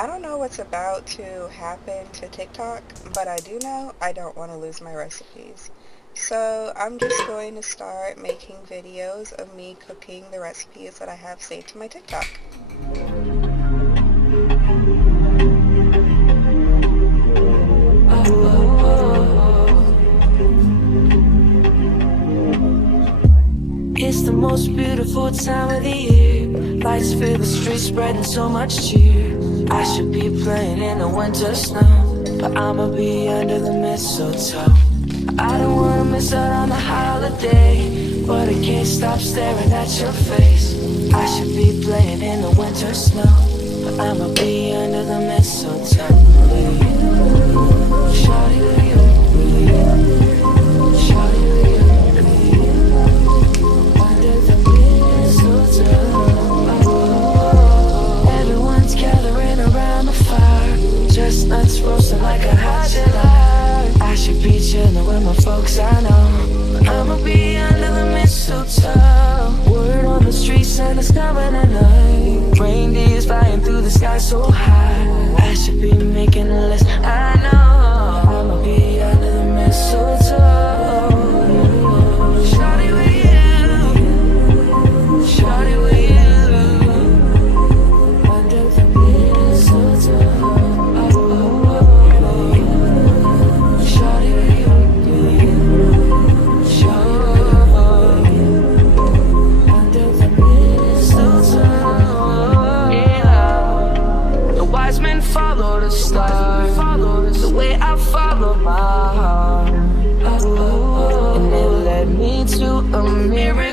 I don't know what's about to happen to TikTok, but I do know I don't want to lose my recipes. So I'm just going to start making videos of me cooking the recipes that I have saved to my TikTok. It's the most beautiful time of the year. Lights fill the streets, spreading so much cheer. I should be playing in the winter snow, but I'ma be under the mistletoe. I don't wanna miss out on the holiday, but I can't stop staring at your face. I should be playing in the winter snow, but I'ma be under the mistletoe. Shawty, with you. Shawty, with you. Under the mistletoe. Everyone's gathering around the fire, chestnuts roasting like a hot July. I should be chilling with my folks, I know, but I'ma be under the mistletoe. Word on the street, Santa's coming at night. Reindeers flying through the sky so high. I should be making a list, I know. I'ma be under the mistletoe. Shawty with you, shawty with you, under the mistletoe. Shawty with you, under the mistletoe. Yeah. The wise men follow the star, the way I follow my heart, and it led me to a mirror.